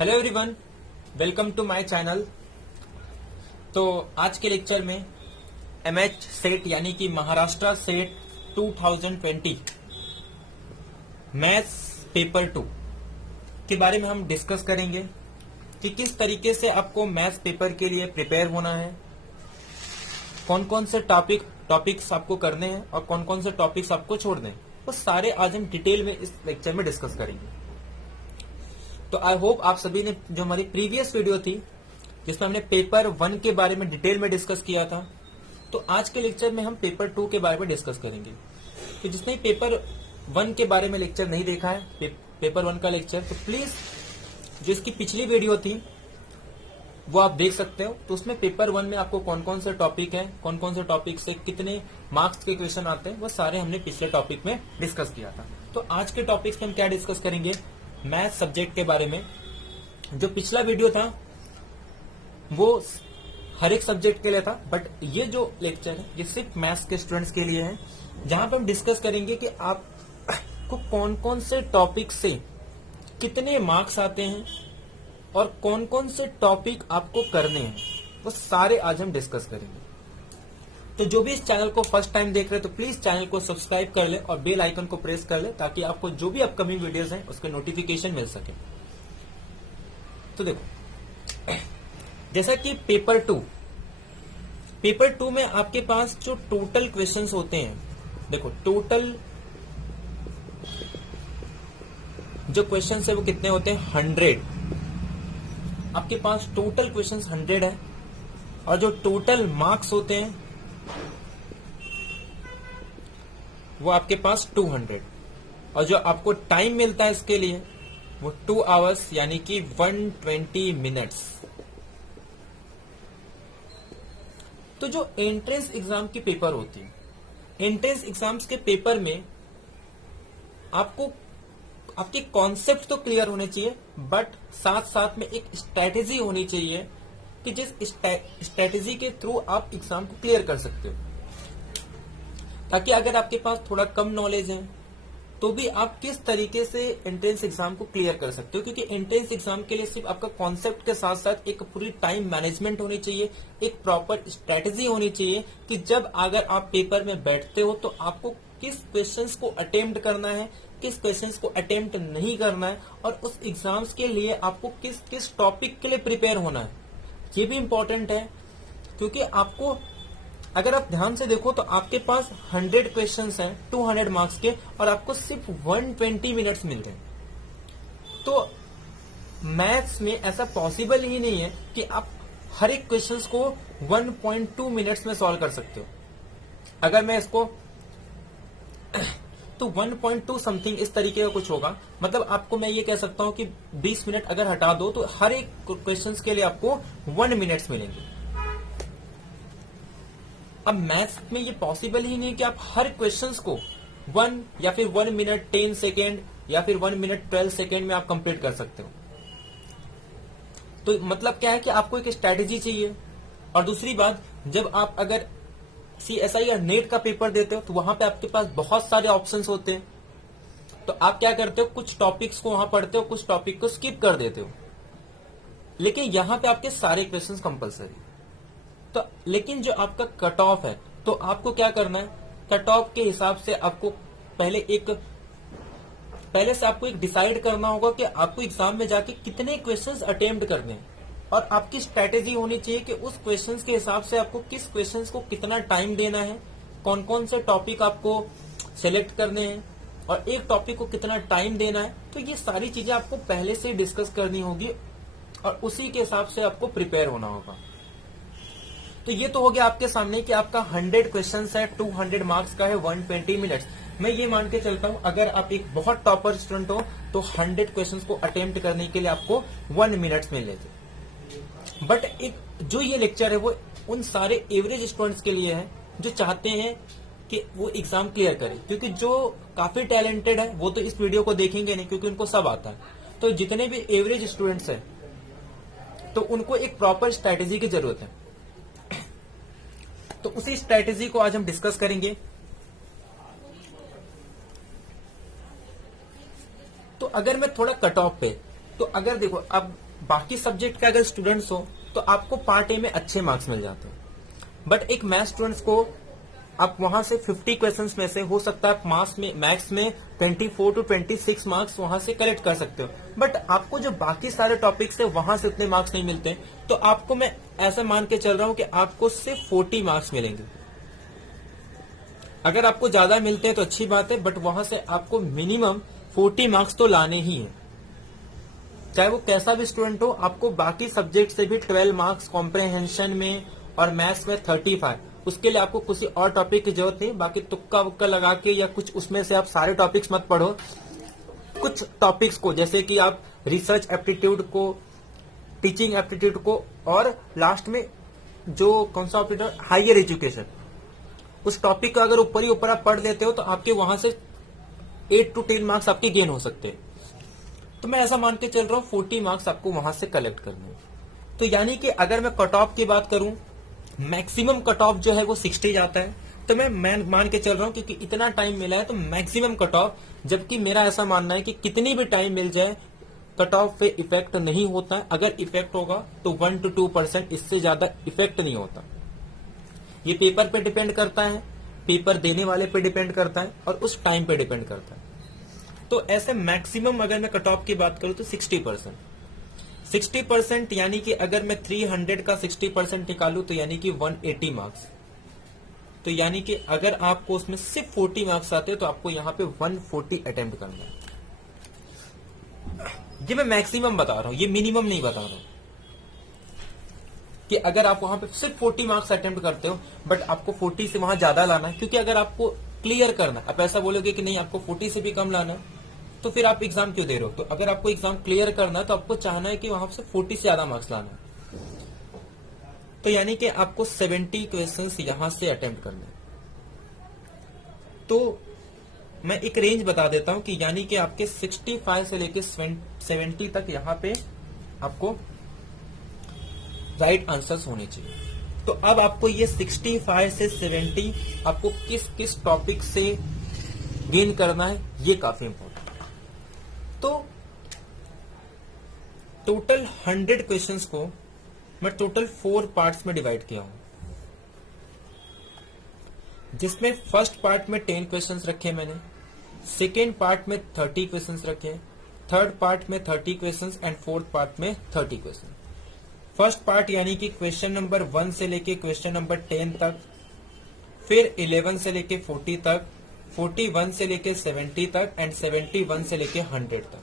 Hello everyone, welcome to my channel. तो आज के लेक्चर में एमएच सेट यानी कि महाराष्ट्र सेट 2020 मैथ्स पेपर 2 के बारे में हम डिस्कस करेंगे कि किस तरीके से आपको मैथ्स पेपर के लिए प्रिपेयर होना है, कौन कौन से टॉपिक्स आपको करने हैं और कौन कौन से टॉपिक्स आपको छोड़ने हैं। वो सारे आज हम डिटेल में इस लेक्चर में डिस्कस करेंगे। तो आई होप आप सभी ने जो हमारी प्रीवियस वीडियो थी जिसमें हमने पेपर 1 के बारे में डिटेल में डिस्कस किया था, तो आज के लेक्चर में हम पेपर 2 के बारे में डिस्कस करेंगे। तो जिसने पेपर 1 के बारे में लेक्चर नहीं देखा है, पेपर 1 का लेक्चर, तो प्लीज जो इसकी पिछली वीडियो थी वो आप देख सकते हो। तो उसमें पेपर 1 में आपको कौन कौन से टॉपिक है, कौन कौन से टॉपिक से कितने मार्क्स के क्वेश्चन आते हैं, वो सारे हमने पिछले टॉपिक में डिस्कस किया था। तो आज के टॉपिक्स में हम क्या डिस्कस करेंगे, मैथ सब्जेक्ट के बारे में। जो पिछला वीडियो था वो हर एक सब्जेक्ट के लिए था, बट ये जो लेक्चर है ये सिर्फ मैथ्स के स्टूडेंट्स के लिए है, जहां पर हम डिस्कस करेंगे कि आपको कौन कौन से टॉपिक से कितने मार्क्स आते हैं और कौन कौन से टॉपिक आपको करने हैं, वो सारे आज हम डिस्कस करेंगे। तो जो भी इस चैनल को फर्स्ट टाइम देख रहे हैं तो प्लीज चैनल को सब्सक्राइब कर ले और बेल आइकन को प्रेस कर ले, ताकि आपको जो भी अपकमिंग वीडियोस हैं उसके नोटिफिकेशन मिल सके। तो देखो, जैसा कि पेपर 2 में आपके पास जो टोटल क्वेश्चंस होते हैं, देखो टोटल जो क्वेश्चंस है वो कितने होते हैं, 100। आपके पास टोटल क्वेश्चंस 100 है और जो टोटल मार्क्स होते हैं वो आपके पास 200, और जो आपको टाइम मिलता है इसके लिए वो 2 आवर्स यानी कि 120 मिनट्स। तो जो एंट्रेंस एग्जाम की पेपर होती है, एंट्रेंस एग्जाम्स के पेपर में आपको आपके कॉन्सेप्ट तो क्लियर होने चाहिए, बट साथ साथ में एक स्ट्रेटेजी होनी चाहिए कि जिस स्ट्रेटेजी के थ्रू आप एग्जाम को क्लियर कर सकते हो, ताकि अगर आपके पास थोड़ा कम नॉलेज है तो भी आप किस तरीके से एंट्रेंस एग्जाम को क्लियर कर सकते हो। क्योंकि एंट्रेंस एग्जाम के लिए सिर्फ आपका कॉन्सेप्ट के साथ साथ एक पूरी टाइम मैनेजमेंट होनी चाहिए, एक प्रॉपर स्ट्रेटेजी होनी चाहिए कि जब अगर आप पेपर में बैठते हो तो आपको किस क्वेश्चंस को अटेम्प्ट करना है, किस क्वेश्चंस को अटेम्प्ट नहीं करना है, और उस एग्जाम्स के लिए आपको किस किस टॉपिक के लिए प्रिपेयर होना है। ये भी इंपॉर्टेंट है, क्योंकि आपको अगर आप ध्यान से देखो तो आपके पास 100 क्वेश्चंस हैं 200 मार्क्स के, और आपको सिर्फ 120 मिनट्स मिल रहे हैं। तो मैथ्स में ऐसा पॉसिबल ही नहीं है कि आप हर एक क्वेश्चंस को 1.2 मिनट्स में सॉल्व कर सकते हो। अगर मैं इसको तो 1.2 समथिंग इस तरीके का कुछ होगा, मतलब आपको मैं ये कह सकता हूं कि 20 मिनट अगर हटा दो तो हर एक क्वेश्चंस के लिए आपको 1 मिनट्स मिलेंगे। अब मैथ्स में ये पॉसिबल ही नहीं कि आप हर क्वेश्चंस को 1 या फिर 1 मिनट 10 सेकेंड या फिर 1 मिनट 12 सेकेंड में आप कंप्लीट कर सकते हो। तो मतलब क्या है कि आपको एक स्ट्रैटेजी चाहिए। और दूसरी बात, जब आप अगर CSI या नेट का पेपर देते हो तो वहां पे आपके पास बहुत सारे ऑप्शंस होते हैं। तो आप क्या करते हो, कुछ टॉपिक्स को वहां पढ़ते हो, कुछ टॉपिक को स्किप कर देते हो, लेकिन यहां पे आपके सारे क्वेश्चंस कंपलसरी। तो लेकिन जो आपका कट ऑफ है, तो आपको क्या करना है, कट ऑफ के हिसाब से आपको पहले से आपको एक डिसाइड करना होगा कि आपको एग्जाम में जाके कितने क्वेश्चंस अटेम्प्ट करने हैं, और आपकी स्ट्रेटेजी होनी चाहिए कि उस क्वेश्चंस के हिसाब से आपको किस क्वेश्चंस को कितना टाइम देना है, कौन कौन से टॉपिक आपको सिलेक्ट करने हैं और एक टॉपिक को कितना टाइम देना है। तो ये सारी चीजें आपको पहले से डिस्कस करनी होगी और उसी के हिसाब से आपको प्रिपेयर होना होगा। तो ये तो हो गया आपके सामने कि आपका 100 क्वेश्चंस है, 200 मार्क्स का है, 120 मिनट्स। मैं ये मान के चलता हूं अगर आप एक बहुत टॉपर स्टूडेंट हो तो 100 क्वेश्चंस को अटेम्प्ट करने के लिए आपको 1 मिनट्स मिलेंगे। बट एक जो ये लेक्चर है वो उन सारे एवरेज स्टूडेंट्स के लिए है जो चाहते हैं कि वो एग्जाम क्लियर करें, क्योंकि जो काफी टैलेंटेड है वो तो इस वीडियो को देखेंगे नहीं, क्योंकि उनको सब आता है। तो जितने भी एवरेज स्टूडेंट्स हैं तो उनको एक प्रॉपर स्ट्रैटेजी की जरूरत है। तो उसी स्ट्रैटेजी को आज हम डिस्कस करेंगे। तो अगर मैं थोड़ा कट ऑफ पे, तो अगर देखो अब बाकी सब्जेक्ट के अगर स्टूडेंट्स हो तो आपको पार्ट ए में अच्छे मार्क्स मिल जाते हैं, बट एक मैथ स्टूडेंट्स को आप वहां से 50 क्वेश्चंस में से हो सकता है मैथ्स में 24 to 26 मार्क्स वहां से कलेक्ट कर सकते हो, बट आपको जो बाकी सारे टॉपिक्स है वहां से उतने मार्क्स नहीं मिलते, तो आपको मैं ऐसा मान के चल रहा हूं कि आपको सिर्फ 40 मार्क्स मिलेंगे। अगर आपको ज्यादा मिलते हैं तो अच्छी बात है, बट वहां से आपको मिनिमम 40 मार्क्स तो लाने ही है, चाहे वो कैसा भी स्टूडेंट हो। आपको बाकी सब्जेक्ट से भी 12 मार्क्स, कॉम्प्रहेंशन में और मैथ्स में 35, उसके लिए आपको किसी और टॉपिक की जरूरत नहीं। बाकी तुक्का वुक्का लगा के या कुछ उसमें से आप सारे टॉपिक्स मत पढ़ो, कुछ टॉपिक्स को, जैसे कि आप रिसर्च एप्टीट्यूड को, टीचिंग एप्टीट्यूड को, और लास्ट में जो कौन सा एप्टीट्यूड, हायर एजुकेशन, उस टॉपिक का अगर ऊपर ही ऊपर आप पढ़ लेते हो तो आपके वहां से 8 to 10 मार्क्स आपके गेन हो सकते हैं। तो मैं ऐसा मान के चल रहा हूं 40 मार्क्स आपको वहां से कलेक्ट करने हैं। तो यानी कि अगर मैं कट ऑफ की बात करूं, मैक्सिमम कट ऑफ जो है वो 60 जाता है। तो मैं मान के चल रहा हूं क्योंकि इतना टाइम मिला है तो मैक्सिमम कट ऑफ, जबकि मेरा ऐसा मानना है कि कितनी भी टाइम मिल जाए कट ऑफ पे इफेक्ट नहीं होता है। अगर इफेक्ट होगा तो 1 to 2%, इससे ज्यादा इफेक्ट नहीं होता। ये पेपर पे डिपेंड करता है, पेपर देने वाले पे डिपेंड करता है, और उस टाइम पे डिपेंड करता है। तो ऐसे मैक्सिमम अगर मैं कट ऑफ की बात करूं तो 60%, 60% यानी कि अगर मैं 300 का 60% निकालू तो यानी कि 180 मार्क्स। तो यानी कि अगर आपको उसमें सिर्फ 40 मार्क्स आते हैं तो आपको यहां पे 140 अटेम्प्ट करना है। ये मैं मैक्सिमम बता रहा हूं, ये मिनिमम नहीं बता रहा हूं कि अगर आप वहां पे सिर्फ 40 मार्क्स अटेम्प्ट करते हो, बट आपको 40 से वहां ज्यादा लाना है, क्योंकि अगर आपको क्लियर करना है, आप ऐसा बोलोगे कि नहीं आपको 40 से भी कम लाना है, तो फिर आप एग्जाम क्यों दे रहे हो। तो अगर आपको एग्जाम क्लियर करना है तो आपको चाहना है कि वहां से 40 से ज्यादा मार्क्स लाना है, तो यानी कि आपको 70 क्वेश्चंस यहां से अटेम्प्ट करने हैं। तो मैं एक रेंज बता देता हूं कि यानी कि आपके 65 से लेके 70 तक यहां पे आपको राइट आंसर्स होने चाहिए। तो अब आपको ये 65 से 70 आपको किस किस टॉपिक से गेन करना है, ये काफी इंपॉर्टेंट। तो टोटल 100 क्वेश्चंस को मैं टोटल 4 पार्ट्स में डिवाइड किया हूं, जिसमें फर्स्ट पार्ट में 10 क्वेश्चंस रखे मैंने, सेकेंड पार्ट में 30 क्वेश्चंस रखे, थर्ड पार्ट में 30 क्वेश्चंस एंड फोर्थ पार्ट में 30 क्वेश्चन। फर्स्ट पार्ट यानी कि क्वेश्चन नंबर 1 से लेके क्वेश्चन नंबर 10 तक, फिर 11 से लेके 40 तक, 41 से लेके 70 तक एंड 71 से लेके 100 तक।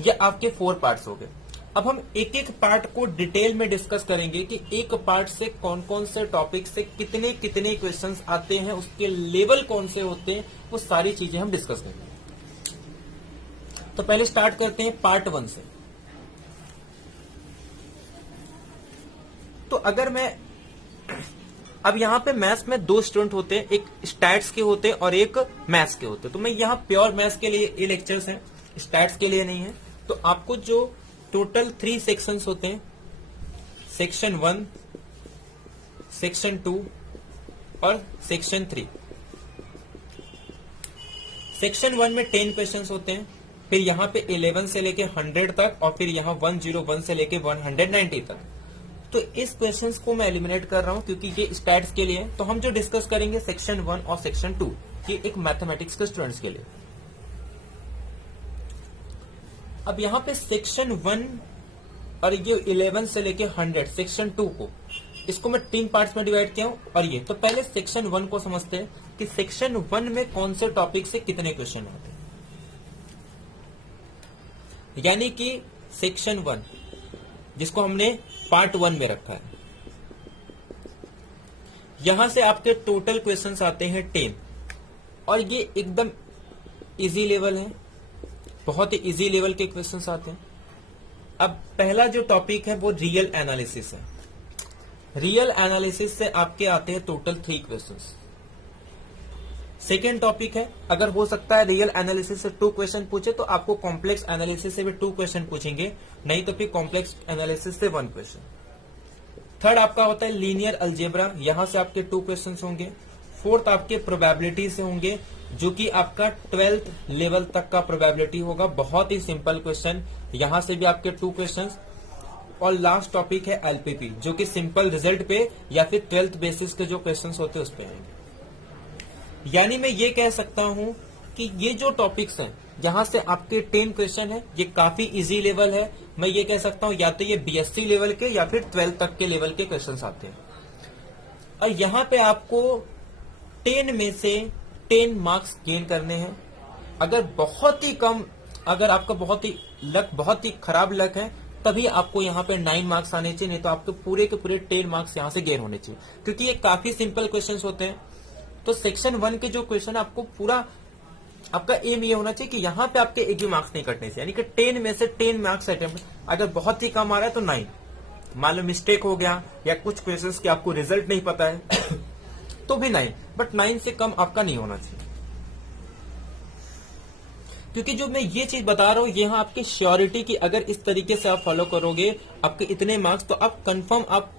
ये आपके 4 पार्ट्स हो गए। अब हम एक एक पार्ट को डिटेल में डिस्कस करेंगे कि एक पार्ट से कौन कौन से टॉपिक से कितने कितने क्वेश्चंस आते हैं, उसके लेवल कौन से होते हैं, वो सारी चीजें हम डिस्कस करेंगे। तो पहले स्टार्ट करते हैं पार्ट 1 से। तो अगर मैं अब यहां पे मैथ्स में 2 स्टूडेंट होते हैं, एक स्टैट्स के होते हैं और एक मैथ्स के होते हैं। तो मैं यहां प्योर मैथ्स के लिए ये लेक्चर्स हैं, स्टैट्स के लिए नहीं है। तो आपको जो टोटल 3 सेक्शंस होते हैं, सेक्शन 1, सेक्शन 2 और सेक्शन 3। सेक्शन 1 में 10 क्वेश्चंस होते हैं, फिर यहां पे 11 से लेके 100 तक, और फिर यहां 101 से लेके 190 तक। तो इस क्वेश्चंस को मैं एलिमिनेट कर रहा हूं क्योंकि ये स्टैट्स के लिए। तो हम जो डिस्कस करेंगे सेक्शन 1 और सेक्शन 2, ये एक मैथमेटिक्स के स्टूडेंट्स के लिए। अब यहां पे सेक्शन 1 और ये 11 से लेके 100, सेक्शन 2 को, इसको मैं 3 पार्ट्स में डिवाइड किया हूं। और ये तो पहले सेक्शन 1 को समझते हैं कि सेक्शन 1 में कौन से टॉपिक से कितने क्वेश्चन आते हैं। यानी कि सेक्शन 1 जिसको हमने पार्ट 1 में रखा है, यहां से आपके टोटल क्वेश्चंस आते हैं 10, और ये एकदम इजी लेवल है, बहुत ही इजी लेवल के क्वेश्चंस आते हैं। अब पहला जो टॉपिक है वो रियल एनालिसिस है। रियल एनालिसिस से आपके आते हैं टोटल 3 क्वेश्चंस। सेकेंड टॉपिक है, अगर हो सकता है रियल एनालिसिस से 2 क्वेश्चन पूछे तो आपको कॉम्प्लेक्स एनालिसिस से भी 2 क्वेश्चन पूछेंगे, नहीं तो फिर कॉम्प्लेक्स एनालिसिस से 1 क्वेश्चन। थर्ड आपका होता है लीनियर अलजेब्रा, यहां से आपके 2 क्वेश्चन होंगे। फोर्थ आपके प्रोबेबिलिटी से होंगे, जो कि आपका 12th लेवल तक का प्रोबेबिलिटी होगा। बहुत ही सिंपल क्वेश्चन, यहां से भी आपके 2 क्वेश्चंस, और लास्ट टॉपिक है एलपीपी, जो कि सिंपल रिजल्ट पे या फिर 12th बेसिस के जो क्वेश्चंस होते हैं उस पे आएंगे। यानी मैं ये कह सकता हूं कि ये जो टॉपिक्स हैं यहां से आपके 10 क्वेश्चन है, ये काफी इजी लेवल है। मैं ये कह सकता हूं या तो ये बीएससी लेवल के या फिर 12th तक के लेवल के क्वेश्चन आते हैं। और यहां पे आपको 10 में से 10 मार्क्स गेन करने हैं। अगर बहुत ही कम, अगर आपका बहुत ही खराब लक है, तभी आपको यहाँ पे 9 मार्क्स आने चाहिए, नहीं तो आपके पूरे के पूरे 10 मार्क्स यहाँ से गेन होने चाहिए, क्योंकि ये काफी सिंपल क्वेश्चंस होते हैं। तो सेक्शन 1 के जो क्वेश्चन आपको पूरा, आपका एम ये होना चाहिए कि यहाँ पे आपके एक भी मार्क्स नहीं कटने चाहिए, यानी कि 10 में से 10 मार्क्स अटेम्प्ट। अगर बहुत ही कम आ रहा है तो 9, मान लो मिस्टेक हो गया या कुछ क्वेश्चंस के आपको रिजल्ट नहीं पता है तो भी 9, बट 9 से कम आपका नहीं होना चाहिए। क्योंकि जो मैं ये चीज बता रहा हूं, यहां आपकी श्योरिटी की, अगर इस तरीके से आप फॉलो करोगे आपके इतने मार्क्स, तो आप कंफर्म आप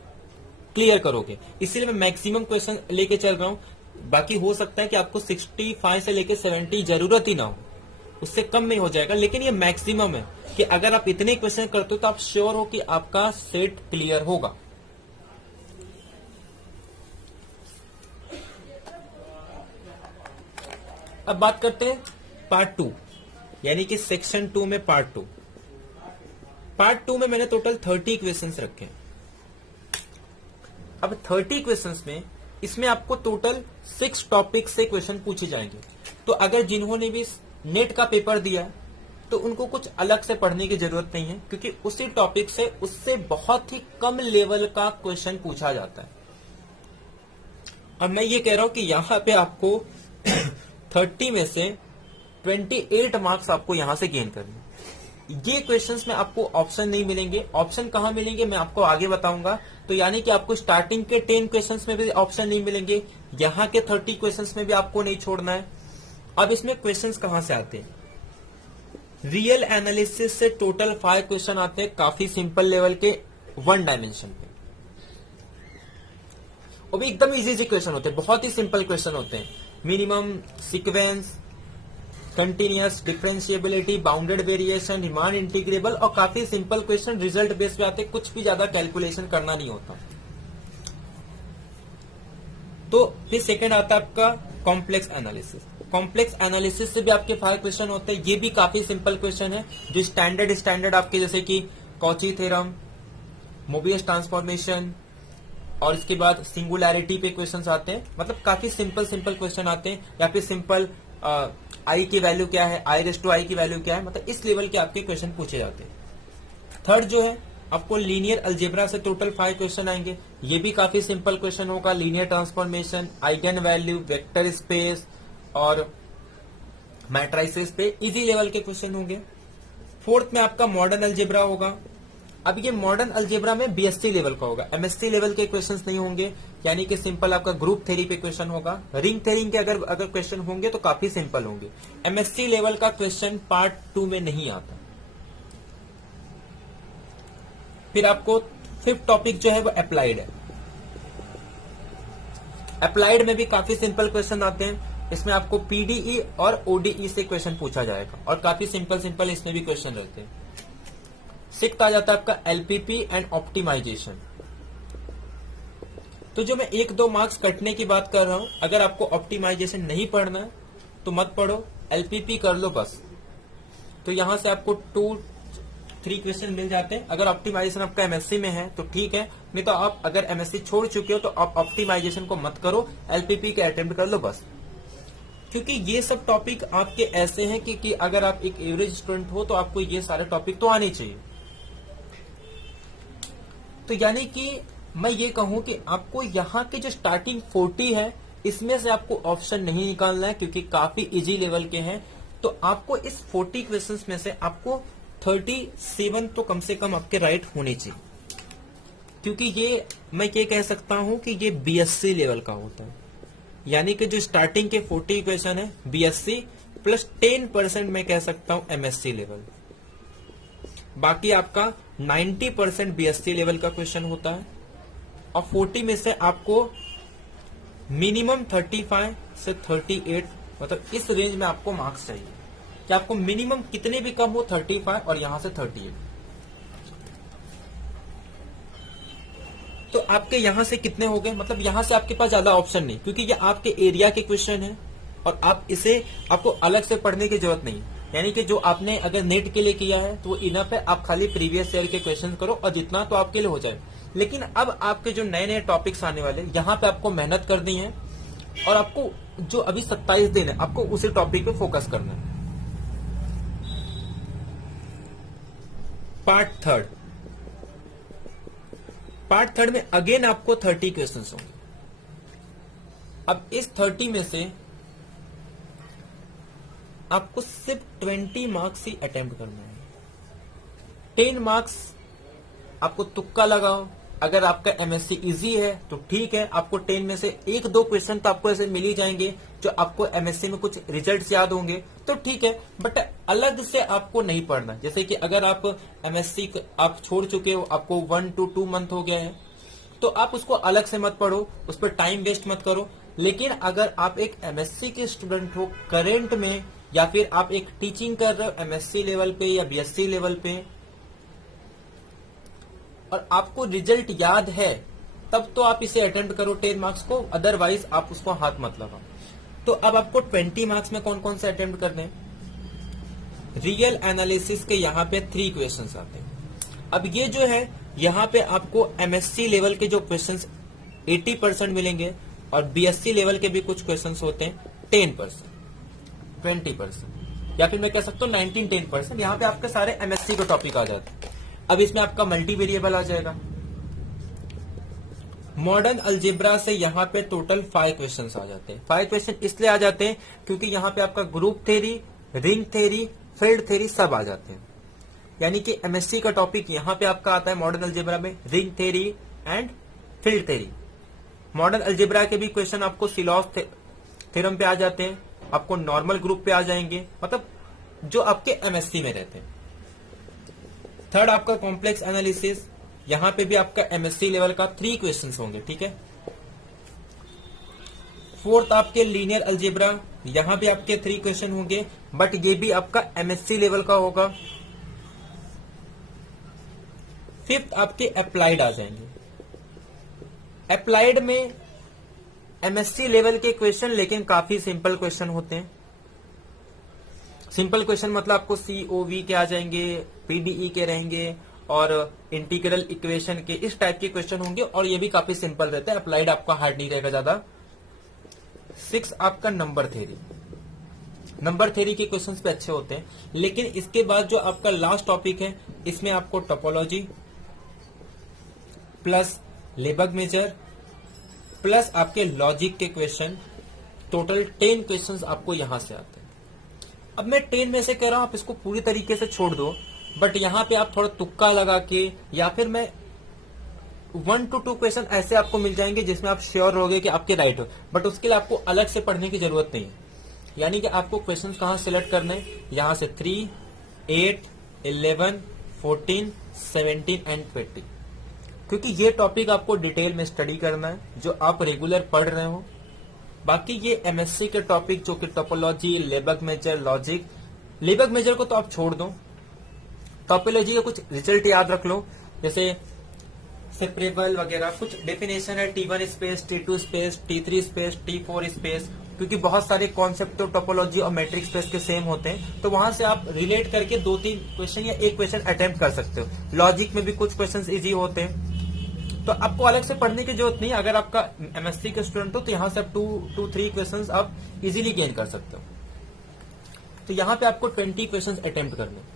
क्लियर करोगे। इसीलिए मैं मैक्सिमम क्वेश्चन लेके चल रहा हूं। बाकी हो सकता है कि आपको 65 से लेके 70 जरूरत ही ना हो, उससे कम में हो जाएगा, लेकिन ये मैक्सिमम है कि अगर आप इतने क्वेश्चन करते हो तो आप श्योर हो कि आपका सेट क्लियर होगा। अब बात करते हैं पार्ट 2, यानी कि सेक्शन 2 में पार्ट 2। पार्ट 2 में मैंने टोटल 30 क्वेश्चंस रखे हैं। अब 30 क्वेश्चंस में इसमें आपको टोटल 6 टॉपिक से क्वेश्चन पूछे जाएंगे। तो अगर जिन्होंने भी नेट का पेपर दिया तो उनको कुछ अलग से पढ़ने की जरूरत नहीं है, क्योंकि उसी टॉपिक से उससे बहुत ही कम लेवल का क्वेश्चन पूछा जाता है। अब मैं ये कह रहा हूं कि यहां पे आपको 30 में से 28 मार्क्स आपको यहां से गेन करने। ये क्वेश्चंस में आपको ऑप्शन नहीं मिलेंगे। ऑप्शन कहां मिलेंगे मैं आपको आगे बताऊंगा। तो यानी कि आपको स्टार्टिंग के 10 क्वेश्चंस में भी ऑप्शन नहीं मिलेंगे, यहां के 30 क्वेश्चंस में भी आपको नहीं छोड़ना है। अब इसमें क्वेश्चंस कहां से आते हैं? रियल एनालिसिस से टोटल 5 क्वेश्चन आते हैं, काफी सिंपल लेवल के 1 डायमेंशन पे। वो भी एकदम इजी क्वेश्चन होते हैं, बहुत ही सिंपल क्वेश्चन होते हैं। Minimum sequence, continuous, differentiability, bounded variation, Riemann integrable, और काफी सिंपल क्वेश्चन रिजल्ट बेस पे आते, कुछ भी ज्यादा कैलकुलेशन करना नहीं होता। तो फिर सेकंड आता है आपका कॉम्प्लेक्स एनालिसिस। कॉम्प्लेक्स एनालिसिस से भी आपके 5 क्वेश्चन होते हैं। ये भी काफी सिंपल क्वेश्चन है, जो स्टैंडर्ड आपके, जैसे कि कॉची थ्योरम, मोबियस ट्रांसफॉर्मेशन, और इसके बाद सिंगुलैरिटी पे क्वेश्चंस आते हैं। मतलब काफी सिंपल क्वेश्चन आते हैं, या फिर सिंपल आई की वैल्यू क्या है, i⁻⁴ की वैल्यू क्या है, मतलब इस लेवल के आपके क्वेश्चन पूछे जाते हैं। थर्ड जो है आपको लीनियर अलजेब्रा से टोटल 5 क्वेश्चन आएंगे। ये भी काफी सिंपल क्वेश्चन होगा। Linear transformation, eigen value, vector space और मैट्रिसेस पे इजी लेवल के क्वेश्चन होंगे। फोर्थ में आपका मॉडर्न अलजेब्रा होगा। अब ये मॉडर्न अलजेब्रा में बीएससी लेवल का होगा, एमएससी लेवल के क्वेश्चंस नहीं होंगे, यानी कि सिंपल आपका ग्रुप थ्योरी पे क्वेश्चन होगा। रिंग थ्योरी के अगर क्वेश्चन होंगे तो काफी सिंपल होंगे। एमएससी लेवल का क्वेश्चन पार्ट 2 में नहीं आता। फिर आपको 5th टॉपिक जो है वो अप्लाइड है। अप्लाइड में भी काफी सिंपल क्वेश्चन आते हैं। इसमें आपको पीडीई और ओडीई से क्वेश्चन पूछा जाएगा, और काफी सिंपल इसमें भी क्वेश्चन रहते हैं। 6th आ जाता है आपका एलपीपी एंड ऑप्टिमाइजेशन। तो जो मैं 1-2 मार्क्स कटने की बात कर रहा हूं, अगर आपको ऑप्टिमाइजेशन नहीं पढ़ना है तो मत पढ़ो, एलपीपी कर लो बस। तो यहां से आपको 2-3 क्वेश्चन मिल जाते हैं। अगर ऑप्टिमाइजेशन आपका एमएससी में है तो ठीक है, नहीं तो आप अगर एमएससी छोड़ चुके हो तो आप ऑप्टिमाइजेशन को मत करो, एलपीपी के अटेम्प्ट कर लो बस। क्योंकि ये सब टॉपिक आपके ऐसे हैं कि अगर आप एक एवरेज स्टूडेंट हो तो आपको ये सारे टॉपिक तो आने चाहिए। तो यानी कि मैं ये कहूं कि आपको यहाँ के जो स्टार्टिंग 40 है, इसमें से आपको ऑप्शन नहीं निकालना है, क्योंकि काफी इजी लेवल के हैं। तो आपको इस 40 क्वेश्चंस में से आपको 37 तो कम से कम आपके राइट होने चाहिए, क्योंकि ये मैं ये कह सकता हूं कि ये बीएससी लेवल का होता है। यानी कि जो स्टार्टिंग के 40 क्वेश्चन है बीएससी प्लस 10% मैं कह सकता हूं एमएससी लेवल। बाकी आपका 90% बीएससी लेवल का क्वेश्चन होता है, और 40 में से आपको मिनिमम 35 से 38, मतलब इस रेंज में आपको मार्क्स चाहिए। कि आपको मिनिमम कितने भी कम हो 35 और यहां से 38। तो आपके यहां से कितने हो गए, मतलब यहां से आपके पास ज्यादा ऑप्शन नहीं, क्योंकि ये आपके एरिया के क्वेश्चन है और आप इसे आपको अलग से पढ़ने की जरूरत नहीं। यानी कि जो आपने अगर नेट के लिए किया है तो वो इनफ है, आप खाली प्रीवियस ईयर के क्वेश्चन करो और जितना तो आपके लिए हो जाए। लेकिन अब आपके जो नए नए टॉपिक्स आने वाले, यहाँ पे आपको मेहनत करनी है और आपको जो अभी 27 दिन है आपको उसी टॉपिक पे फोकस करना है। पार्ट थर्ड में अगेन आपको 30 क्वेश्चंस होंगे। अब इस 30 में से आपको सिर्फ 20 मार्क्स ही अटेम्प्ट करना है। 10 मार्क्स आपको तुक्का लगाओ। अगर आपका एमएससी इजी है तो ठीक है, आपको 10 में से 1-2 क्वेश्चन तो आपको ऐसे मिल ही जाएंगे जो आपको एमएससी में कुछ रिजल्ट्स याद होंगे तो ठीक है, बट अलग से आपको नहीं पढ़ना। जैसे कि अगर आप एमएससी आप छोड़ चुके हो, आपको 1 to 2 मंथ हो गया है, तो आप उसको अलग से मत पढ़ो, उस पर टाइम वेस्ट मत करो। लेकिन अगर आप एक एमएससी के स्टूडेंट हो करेंट में, या फिर आप एक टीचिंग कर रहे हो एमएससी लेवल पे या बीएससी लेवल पे, और आपको रिजल्ट याद है, तब तो आप इसे अटेम्प्ट करो 10 मार्क्स को, अदरवाइज आप उसको हाथ मत लगाओ। तो अब आपको 20 मार्क्स में कौन कौन से अटेम्प्ट करने हैं। रियल एनालिसिस के यहाँ पे 3 क्वेश्चंस आते हैं। अब ये जो है, यहाँ पे आपको एमएससी लेवल के जो क्वेश्चंस 80% मिलेंगे और बीएससी लेवल के भी कुछ क्वेश्चंस होते हैं 10%, 20%, या फिर मैं कह सकता हूँ 19-10%। यहाँ पे आपके सारे एमएससी के टॉपिक आ जाते हैं। अब इसमें आपका मल्टी वेरिएबल आ जाएगा। मॉडर्न अलजेब्रा से यहाँ पे टोटल 5 क्वेश्चंस आ जाते हैं। 5 क्वेश्चन इसलिए आ जाते हैं क्योंकि यहाँ पे आपका group theory, ring theory, field theory सब आ जाते हैं। यानी कि एमएससी का टॉपिक यहाँ पे आपका आता है मॉडर्न अलजेब्रा में, ring theory and field theory. Modern algebra के भी क्वेश्चन आपको सिलॉस थ्योरम पे आ जाते हैं, आपको नॉर्मल ग्रुप पे आ जाएंगे, मतलब जो आपके एमएससी में रहते हैं। थर्ड आपका कॉम्प्लेक्स एनालिसिस, यहां पे भी आपका एमएससी लेवल का 3 क्वेश्चंस होंगे, ठीक है। फोर्थ आपके लीनियर अलजेब्रा, यहां भी आपके 3 क्वेश्चन होंगे, बट ये भी आपका एमएससी लेवल का होगा। फिफ्थ आपके अप्लाइड आ जाएंगे। अप्लाइड में एमएससी लेवल के क्वेश्चन, लेकिन काफी सिंपल क्वेश्चन होते हैं। सिंपल क्वेश्चन मतलब आपको सीओवी के आ जाएंगे, पीडीई के रहेंगे और इंटीग्रल इक्वेशन के, इस टाइप के क्वेश्चन होंगे और ये भी काफी सिंपल रहता है। अप्लाइड आपका हार्ड नहीं रहेगा ज्यादा। 6 आपका नंबर थ्योरी, नंबर थ्योरी के क्वेश्चंस पे अच्छे होते हैं। लेकिन इसके बाद जो आपका लास्ट टॉपिक है, इसमें आपको टोपोलॉजी प्लस लेबग मेजर प्लस आपके लॉजिक के क्वेश्चन, टोटल 10 क्वेश्चंस आपको यहां से आते हैं। अब मैं 10 में से कह रहा हूं आप इसको पूरी तरीके से छोड़ दो, बट यहां पे आप थोड़ा तुक्का लगा के, या फिर मैं 1 to 2 क्वेश्चन ऐसे आपको मिल जाएंगे जिसमें आप श्योर रहोगे कि आपके राइट हो, बट उसके लिए आपको अलग से पढ़ने की जरूरत नहीं है। यानी कि आपको क्वेश्चंस कहां सिलेक्ट करने हैं, यहां से 3, 8, 11, 14, 17 एंड 20, क्योंकि ये टॉपिक आपको डिटेल में स्टडी करना है जो आप रेगुलर पढ़ रहे हो। बाकी ये एमएससी के टॉपिक जो कि टोपोलॉजी, लेबग मेजर, लॉजिक, लेबग मेजर को तो आप छोड़ दो, टोपोलॉजी का कुछ रिजल्ट याद रख लो, जैसे सेपरेबल वगैरह कुछ डेफिनेशन है, T1 space, T2 space, T3 space, T4 space, क्योंकि बहुत सारे कॉन्सेप्ट तो टोपोलॉजी और मैट्रिक्स स्पेस के सेम होते हैं, तो वहां से आप रिलेट करके 2-3 क्वेश्चन या एक क्वेश्चन अटेम्प्ट कर सकते हो। लॉजिक में भी कुछ क्वेश्चन इजी होते हैं, तो आपको अलग से पढ़ने की जरूरत नहीं। अगर आपका एमएससी के स्टूडेंट हो तो यहां से आप 2-3 क्वेश्चंस आप इजीली गेन कर सकते हो। तो यहां पे आपको 20 क्वेश्चंस अटेम्प्ट करने,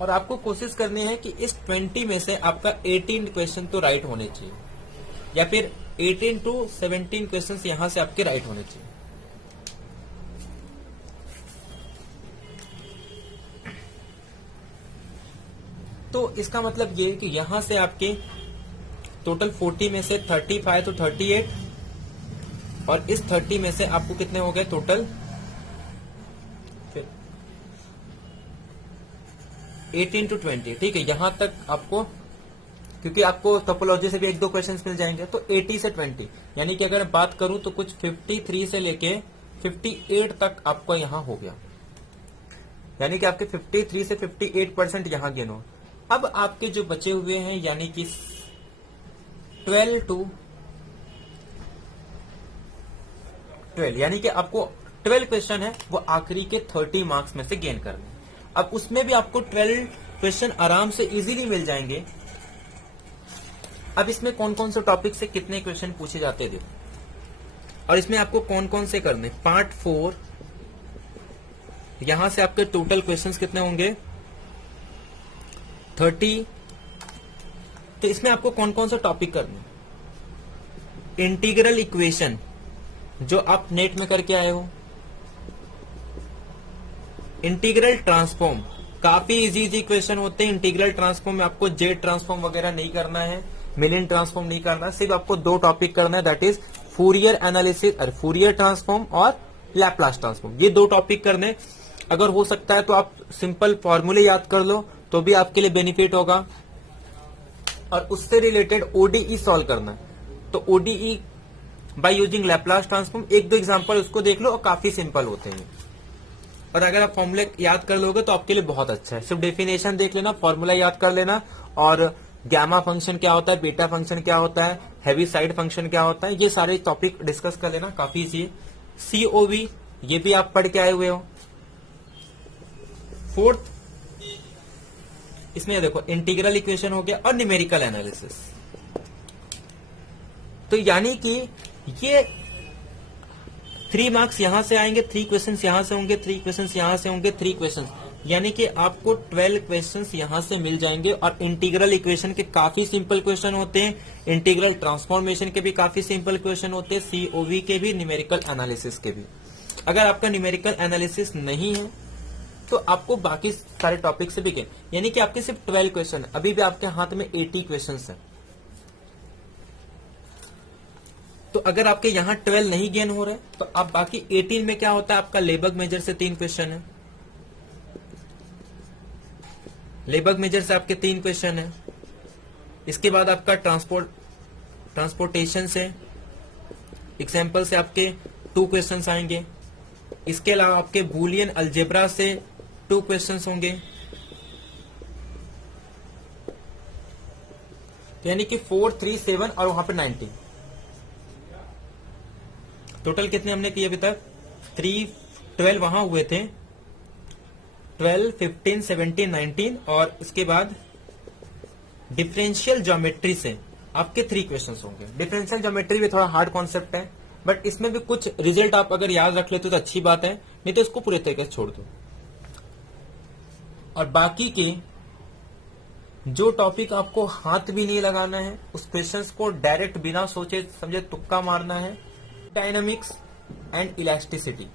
और आपको कोशिश करनी है कि इस 20 में से आपका 18 क्वेश्चन तो राइट होने चाहिए, या फिर 18 to 17 क्वेश्चंस यहां से आपके राइट होने चाहिए। तो इसका मतलब ये है कि यहां से आपके टोटल 40 में से 35 तो 38, और इस 30 में से आपको कितने हो गए टोटल 18 to 20, ठीक है। यहां तक आपको, क्योंकि आपको टोपोलॉजी से भी 1-2 क्वेश्चंस मिल जाएंगे, तो 80 से 20, यानी कि अगर बात करूं तो कुछ 53 से लेके 58 तक आपको यहां हो गया, यानी कि आपके 53 से 58% यहां गेन हो। अब आपके जो बचे हुए हैं यानी कि 12 to 12, यानी कि आपको 12 क्वेश्चन है वो आखिरी के 30 मार्क्स में से गेन करने। अब उसमें भी आपको 12 क्वेश्चन आराम से इजीली मिल जाएंगे। अब इसमें कौन कौन से टॉपिक से कितने क्वेश्चन पूछे जाते हैं देखो, और इसमें आपको कौन कौन से करने। पार्ट 4, यहां से आपके टोटल क्वेश्चंस कितने होंगे 30। तो इसमें आपको कौन कौन सा टॉपिक करने। इंटीग्रल इक्वेशन जो आप नेट में करके आए हो, इंटीग्रल ट्रांसफॉर्म काफी इजी इजी क्वेश्चन होते हैं। इंटीग्रल ट्रांसफॉर्म में आपको जेड ट्रांसफॉर्म वगैरह नहीं करना है, मिलियन ट्रांसफॉर्म नहीं करना, सिर्फ आपको 2 टॉपिक करना है, दैट इज फूरियर एनालिसिस और फूरियर ट्रांसफॉर्म और लैप्लास ट्रांसफॉर्म। ये 2 टॉपिक करने। अगर हो सकता है तो आप सिंपल फॉर्मूले याद कर लो तो भी आपके लिए बेनिफिट होगा, और उससे रिलेटेड ओडीई सॉल्व करना है। तो ODE by using Laplace transform 1-2 example उसको देख लो और काफी सिंपल होते हैं। और अगर आप फॉर्मूले याद कर लोगे तो आपके लिए बहुत अच्छा है। सिर्फ डेफिनेशन देख लेना, फॉर्मूला याद कर लेना, और गैमा फंक्शन क्या होता है, बीटा फंक्शन क्या होता है, हैवी साइड फंक्शन क्या होता है, ये सारे टॉपिक डिस्कस कर लेना, काफी इजी है। सीओवी ये भी आप पढ़ के आए हुए हो। 4th इसमें देखो इंटीग्रल इक्वेशन हो गया और न्यूमेरिकल एनालिसिस। तो यानी कि ये 3 मार्क्स यहां से आएंगे, 3 क्वेश्चंस यहां से होंगे, 3 क्वेश्चंस यहां से होंगे, 3 क्वेश्चंस, यानी कि आपको 12 क्वेश्चंस यहां से मिल जाएंगे। और इंटीग्रल इक्वेशन के काफी सिंपल क्वेश्चन होते हैं, इंटीग्रल ट्रांसफॉर्मेशन के भी काफी सिंपल क्वेश्चन होते हैं, सीओवी के भी, न्यूमेरिकल एनालिसिस के भी। अगर आपका न्यूमेरिकल एनालिसिस नहीं है तो आपको बाकी सारे टॉपिक से भी गेन, यानी कि आपके सिर्फ 12 क्वेश्चन है, अभी भी आपके हाथ में 80 क्वेश्चन है। तो अगर आपके यहां 12 नहीं गेन हो रहे तो आप बाकी 18 में क्या होता है, आपका लेबर्ग मेजर से 3 क्वेश्चन है, लेबर्ग मेजर से आपके 3 क्वेश्चन है। इसके बाद आपका ट्रांसपोर्टेशन से एग्जाम्पल से आपके 2 क्वेश्चंस आएंगे। इसके अलावा आपके बूलियन अलजेब्रा से 2 क्वेश्चंस होंगे, यानी कि 4, 3, 7 और वहां पे 19। टोटल कितने हमने किए अभी तक, 3, 12 वहां हुए थे, 12, 15, 17, 19, और इसके बाद डिफरेंशियल ज्योमेट्री से आपके 3 क्वेश्चंस होंगे। डिफरेंशियल ज्योमेट्री भी थोड़ा हार्ड कॉन्सेप्ट है, बट इसमें भी कुछ रिजल्ट आप अगर याद रख लेते हो तो अच्छी बात है, नहीं तो इसको पूरे तरीके से छोड़ दो। और बाकी के जो टॉपिक आपको हाथ भी नहीं लगाना है, उस क्वेश्चंस को डायरेक्ट बिना सोचे समझे तुक्का मारना है। डायनामिक्स एंड इलास्टिसिटी,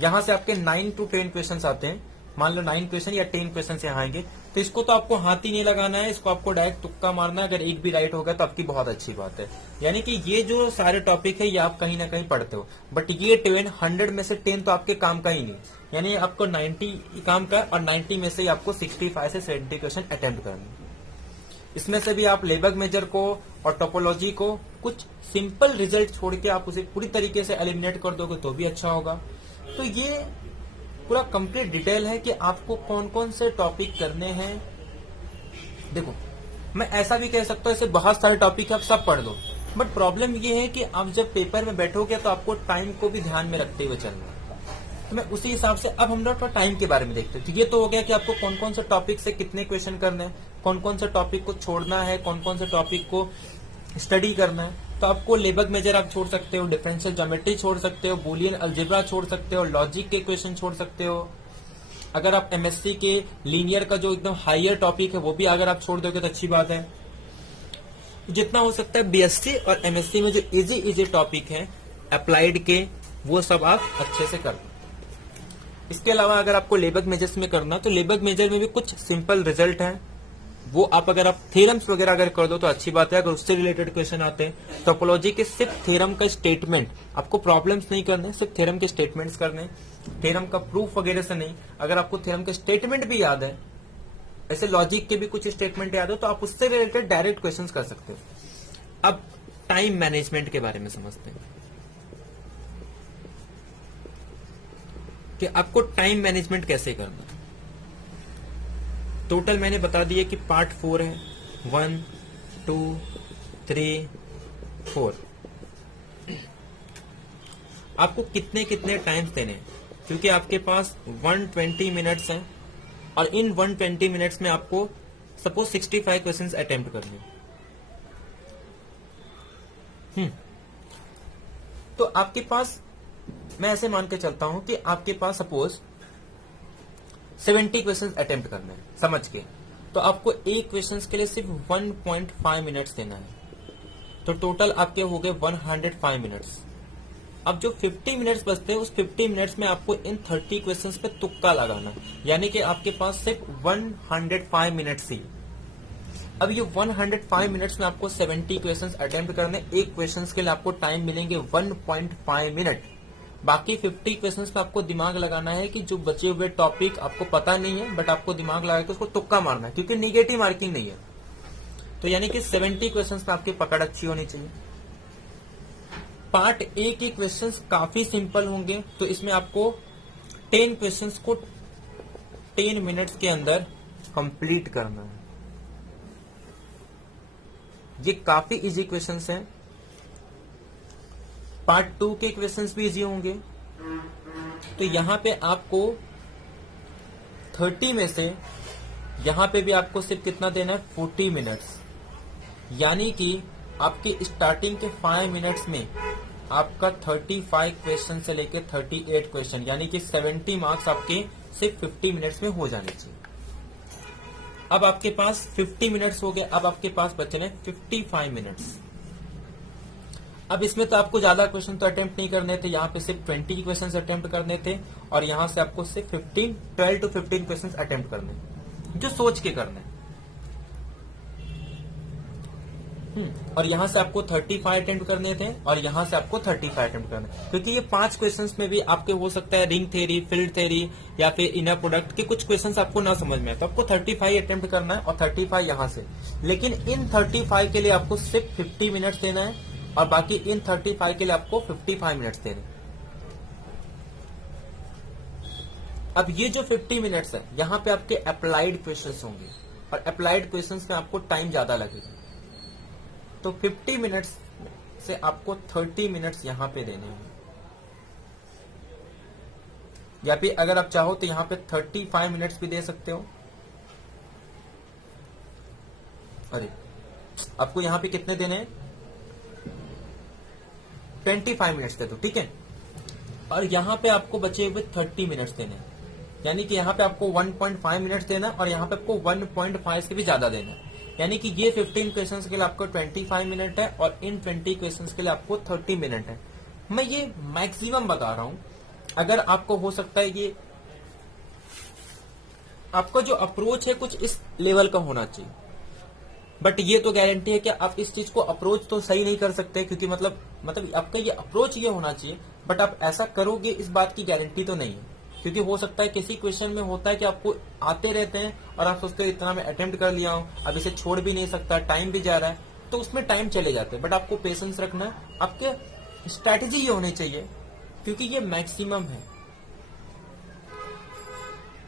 यहां से आपके 9 to 10 क्वेश्चंस आते हैं। मान लो 9 क्वेश्चन या 10 क्वेश्चन यहाँ आएंगे, तो इसको तो आपको हाथ ही नहीं लगाना है, इसको आपको डायरेक्ट तुक्का मारना है। अगर एक भी राइट होगा तो आपकी बहुत अच्छी बात है। यानी कि ये जो सारे टॉपिक है ये आप कहीं ना कहीं पढ़ते हो, बट ये 100 में से 10 तो आपके काम का ही नहीं, यानी आपको 90 काम का, और 90 में से आपको 65 से 70 क्वेश्चन अटेम्प्ट करने। इसमें से भी आप लेबर्ग मेजर को और टोपोलॉजी को कुछ सिंपल रिजल्ट छोड़ के आप उसे पूरी तरीके से एलिमिनेट कर दोगे तो भी अच्छा होगा। तो ये पूरा कंप्लीट डिटेल है कि आपको कौन कौन से टॉपिक करने हैं। देखो मैं ऐसा भी कह सकता हूं ऐसे बहुत सारे टॉपिक आप सब पढ़ लो, बट प्रॉब्लम ये है कि आप जब पेपर में बैठोगे तो आपको टाइम को भी ध्यान में रखते हुए चलना है। तो मैं उसी हिसाब से अब हम लोग थोड़ा टाइम के बारे में देखते हैं। तो ये तो हो गया कि आपको कौन कौन से टॉपिक से कितने क्वेश्चन करने हैं, कौन कौन से टॉपिक को छोड़ना है, कौन कौन से टॉपिक को स्टडी करना है। तो आपको लेबर्ग मेजर आप छोड़ सकते हो, डिफरेंशियल ज्योमेट्री छोड़ सकते हो, बूलियन अलजेब्रा छोड़ सकते हो, लॉजिक के क्वेश्चन छोड़ सकते हो। अगर आप एमएससी के लीनियर का जो एकदम हायर टॉपिक है वो भी अगर आप छोड़ दोगे तो अच्छी बात है। जितना हो सकता है बीएससी और एमएससी में जो इजी टॉपिक है अप्लाइड के, वो सब आप अच्छे से कर। इसके अलावा अगर आपको लेबर्ग मेजर्स में करना तो लेबर्ग मेजर में भी कुछ सिंपल रिजल्ट हैं, वो आप अगर आप थ्योरम्स वगैरह अगर कर दो तो अच्छी बात है। अगर उससे रिलेटेड क्वेश्चन आते हैं, टोपोलॉजी के सिर्फ थ्योरम का स्टेटमेंट, आपको प्रॉब्लम्स नहीं करने, सिर्फ थ्योरम के स्टेटमेंट्स करने, थ्योरम का प्रूफ वगैरह से नहीं। अगर आपको थ्योरम के स्टेटमेंट भी याद है, ऐसे लॉजिक के भी कुछ स्टेटमेंट याद हो, तो आप उससे रिलेटेड डायरेक्ट क्वेश्चन कर सकते हो। अब टाइम मैनेजमेंट के बारे में समझते हैं। कि आपको टाइम मैनेजमेंट कैसे करना। टोटल मैंने बता दिया कि पार्ट 4 है, 1 2 3 4। आपको कितने कितने टाइम्स देने हैं, क्योंकि आपके पास 120 मिनट्स हैं और इन 120 मिनट्स में आपको सपोज 65 क्वेश्चंस अटेम्प्ट करने हैं। तो आपके पास, मैं ऐसे मान के चलता हूं कि आपके पास सपोज 70 क्वेश्चन अटेम्प्ट करने हैं, समझ के, तो आपको एक क्वेश्चन के लिए सिर्फ 1.5 मिनट्स देना है। तो टोटल आपके हो गए 105 मिनट्स। अब जो 50 मिनट्स बचते हैं, उस 50 मिनट्स में आपको इन 30 क्वेश्चंस पे तुक्का लगाना, यानी कि आपके पास सिर्फ 105 मिनट्स ही। अब ये 105 मिनट्स में आपको 70 क्वेश्चंस अटेम्प्ट करने, एक क्वेश्चंस के लिए आपको टाइम मिलेंगे 1.5 मिनट। बाकी 50 क्वेश्चंस पे आपको दिमाग लगाना है कि जो बचे हुए टॉपिक आपको पता नहीं है, बट आपको दिमाग लगा के उसको तुक्का मारना है, क्योंकि निगेटिव मार्किंग नहीं है। तो यानी कि 70 क्वेश्चंस पे आपकी पकड़ अच्छी होनी चाहिए। पार्ट ए के क्वेश्चंस काफी सिंपल होंगे, तो इसमें आपको 10 क्वेश्चंस को 10 मिनट्स के अंदर कंप्लीट करना है। ये काफी इजी क्वेश्चंस हैं। पार्ट 2 के क्वेश्चंस भी इजी होंगे। तो यहां पे आपको 30 में से यहां पे भी आपको सिर्फ कितना देना है, 40 मिनट्स। यानी कि आपके स्टार्टिंग के 5 मिनट्स में आपका 35 क्वेश्चन से लेकर 38 क्वेश्चन, यानी कि 70 मार्क्स आपके सिर्फ 50 मिनट्स में हो जाने चाहिए। अब आपके पास 50 मिनट्स हो गए, अब आपके पास बचे हैं 55 मिनट्स। अब इसमें तो आपको ज्यादा क्वेश्चन तो अटेम्प्ट नहीं करने थे, यहाँ पे सिर्फ 20 क्वेश्चन अटेम्प्ट करने थे, और यहाँ से आपको सिर्फ 12 to 15 क्वेश्चन अटेम्प्ट करने, जो सोच के करने। और यहाँ से आपको 35 अटेम्प्ट करने थे, और यहाँ से आपको 35 अटेम्प्ट करने, क्योंकि ये 5 क्वेश्चंस में भी आपके हो सकता है रिंग थ्योरी, फील्ड थ्योरी या फिर इनर प्रोडक्ट के कुछ क्वेश्चंस आपको ना समझ में आए, तो आपको 35 अटेम्प्ट करना है, और 35 यहाँ से। लेकिन इन 35 के लिए आपको सिर्फ 50 मिनट्स देना है, और बाकी इन 35 के लिए आपको 55 मिनट्स देने। अब ये जो 50 मिनट्स है, यहाँ पे आपके अप्लाइड क्वेश्चंस होंगे, और अप्लाइड क्वेश्चंस में आपको टाइम ज्यादा लगेगा। तो 50 मिनट्स से आपको 30 मिनट्स यहां पे देने हैं, या फिर अगर आप चाहो तो यहां पे 35 मिनट्स भी दे सकते हो। अरे आपको यहां पे कितने देने हैं, 25 मिनट्स दे दो, ठीक है। और यहां पे आपको बचे हुए 30 मिनट्स देने हैं, यानी कि यहां पे आपको 1.5 मिनट्स देना, और यहां पे आपको 1.5 से भी ज्यादा देना है। यानी कि ये 15 क्वेश्चंस के लिए आपको 25 मिनट है, और इन 20 क्वेश्चंस के लिए आपको 30 मिनट है। मैं ये मैक्सिमम बता रहा हूं, अगर आपको हो सकता है ये आपका जो अप्रोच है कुछ इस लेवल का होना चाहिए, बट ये तो गारंटी है कि आप इस चीज को अप्रोच तो सही नहीं कर सकते, क्योंकि मतलब आपका ये अप्रोच ये होना चाहिए, बट आप ऐसा करोगे इस बात की गारंटी तो नहीं है। क्योंकि हो सकता है किसी क्वेश्चन में होता है कि आपको आते रहते हैं और आप सोचते हैं इतना मैं अटेम्प्ट कर लिया हूं, अब इसे छोड़ भी नहीं सकता, टाइम भी जा रहा है, तो उसमें टाइम चले जाते हैं। बट आपको पेशेंस रखना है, आपके स्ट्रैटेजी ये होनी चाहिए, क्योंकि ये मैक्सिमम है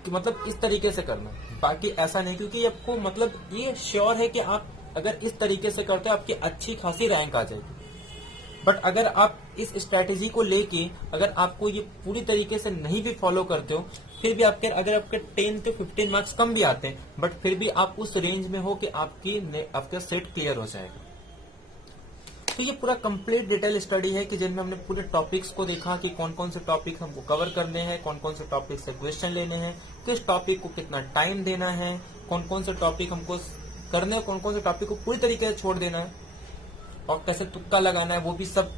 कि मतलब इस तरीके से करना, बाकी ऐसा नहीं, क्योंकि आपको मतलब ये श्योर है कि आप अगर इस तरीके से करते हो आपकी अच्छी खासी रैंक आ जाएगी। बट अगर आप इस स्ट्रैटेजी को लेके अगर आपको ये पूरी तरीके से नहीं भी फॉलो करते हो, फिर भी आपके अगर आपके 10 से 15 मार्क्स कम भी आते हैं, बट फिर भी आप उस रेंज में हो कि आपका सेट क्लियर हो जाएगा। तो ये पूरा कंप्लीट डिटेल स्टडी है कि जिनमें हमने पूरे टॉपिक्स को देखा कि कौन कौन से टॉपिक हमको कवर करने हैं, कौन कौन से टॉपिक से क्वेश्चन लेने हैं, किस टॉपिक को कितना टाइम देना है, कौन कौन से टॉपिक हमको करने हैं, कौन कौन से टॉपिक को पूरी तरीके से छोड़ देना है, और कैसे तुक्का लगाना है वो भी सब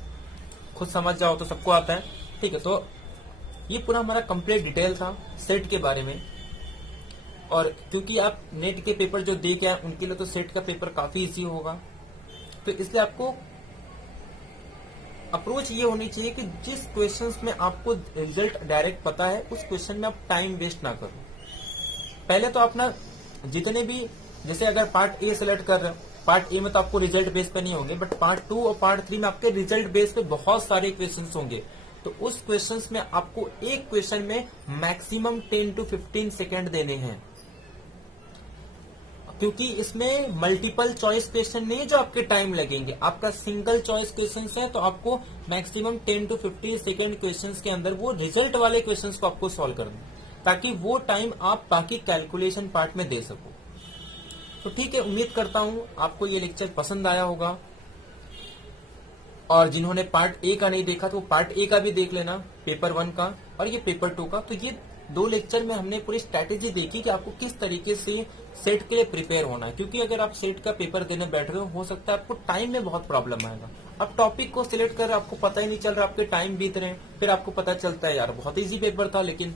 खुद समझ जाओ तो सबको आता है, ठीक है। तो ये पूरा हमारा कंप्लीट डिटेल था सेट के बारे में। और क्योंकि आप नेट के पेपर जो दे के आए उनके लिए तो सेट का पेपर काफी इजी होगा, तो इसलिए आपको अप्रोच ये होनी चाहिए कि जिस क्वेश्चंस में आपको रिजल्ट डायरेक्ट पता है उस क्वेश्चन में आप टाइम वेस्ट ना करो। पहले तो अपना जितने भी, जैसे अगर पार्ट ए सेलेक्ट कर रहे हो, पार्ट ए में तो आपको रिजल्ट बेस पे नहीं होंगे, बट पार्ट 2 और पार्ट 3 में आपके रिजल्ट बेस पे बहुत सारे क्वेश्चंस होंगे। तो उस क्वेश्चंस में आपको एक क्वेश्चन में मैक्सिमम 10 to 15 सेकेंड देने हैं, क्योंकि इसमें मल्टीपल चॉइस क्वेश्चन नहीं है जो आपके टाइम लगेंगे, आपका सिंगल चॉइस क्वेश्चन है, तो आपको मैक्सिमम 10 to 15 सेकेंड क्वेश्चन के अंदर वो रिजल्ट वाले क्वेश्चन को आपको सॉल्व करना, ताकि वो टाइम आप बाकी कैलकुलेशन पार्ट में दे सको। तो ठीक है, उम्मीद करता हूं आपको ये लेक्चर पसंद आया होगा, और जिन्होंने पार्ट ए का नहीं देखा तो पार्ट ए का भी देख लेना, पेपर 1 का और ये पेपर 2 का। तो ये 2 लेक्चर में हमने पूरी स्ट्रैटेजी देखी कि आपको किस तरीके से सेट के लिए प्रिपेयर होना है, क्योंकि अगर आप सेट का पेपर देने बैठ रहे हो सकता है आपको टाइम में बहुत प्रॉब्लम आएगा। अब टॉपिक को सिलेक्ट कर आपको पता ही नहीं चल रहा, आपके टाइम बीत रहे हैं, फिर आपको पता चलता है यार बहुत इजी पेपर था लेकिन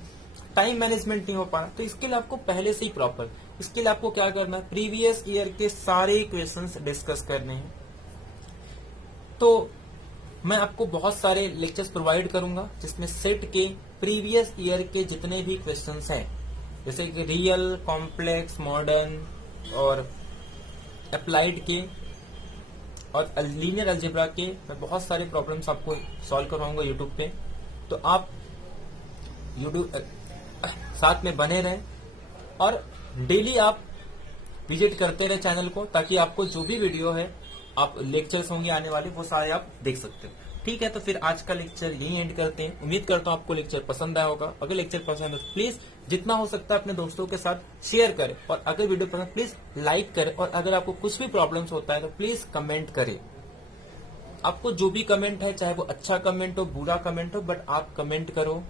टाइम मैनेजमेंट नहीं हो पाया। तो इसके लिए आपको पहले से ही प्रॉपर, इसके लिए आपको क्या करना है, प्रीवियस ईयर के सारे क्वेश्चंस डिस्कस करने हैं। तो मैं आपको बहुत सारे लेक्चर्स प्रोवाइड करूंगा जिसमें सेट के प्रीवियस ईयर के जितने भी क्वेश्चंस हैं, जैसे कि रियल, कॉम्प्लेक्स, मॉडर्न और अप्लाइड के और लीनियर अलजेब्रा के, मैं बहुत सारे प्रॉब्लम्स आपको सॉल्व करवाऊंगा यूट्यूब पे। तो आप यूट्यूब साथ में बने रहें और डेली आप विजिट करते रहे चैनल को, ताकि आपको जो भी वीडियो है, आप लेक्चर्स होंगे आने वाले, वो सारे आप देख सकते हो। ठीक है, तो फिर आज का लेक्चर यही एंड करते हैं। उम्मीद करता हूं आपको लेक्चर पसंद आया होगा। अगर लेक्चर पसंद है तो प्लीज जितना हो सकता है अपने दोस्तों के साथ शेयर करें, और अगर वीडियो पसंद प्लीज लाइक करें, और अगर आपको कुछ भी प्रॉब्लम्स होता है तो प्लीज कमेंट करें। आपको जो भी कमेंट है, चाहे वो अच्छा कमेंट हो, बुरा कमेंट हो, बट आप कमेंट करो,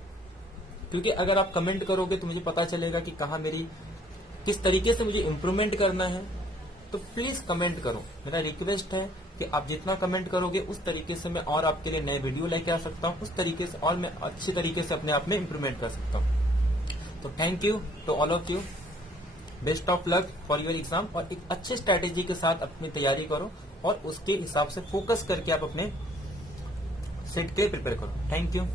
क्योंकि अगर आप कमेंट करोगे तो मुझे पता चलेगा कि कहाँ मेरी किस तरीके से मुझे इम्प्रूवमेंट करना है। तो प्लीज कमेंट करो, मेरा रिक्वेस्ट है कि आप जितना कमेंट करोगे उस तरीके से मैं और आपके लिए नए वीडियो लेके आ सकता हूँ, उस तरीके से और मैं अच्छी तरीके से अपने आप में इम्प्रूवमेंट कर सकता हूँ। तो thank you to all of you, best of luck for your exam, और एक अच्छे स्ट्रैटेजी के साथ अपनी तैयारी करो और उसके हिसाब से फोकस करके आप अपने सेट के लिए प्रिपेयर करो। Thank you.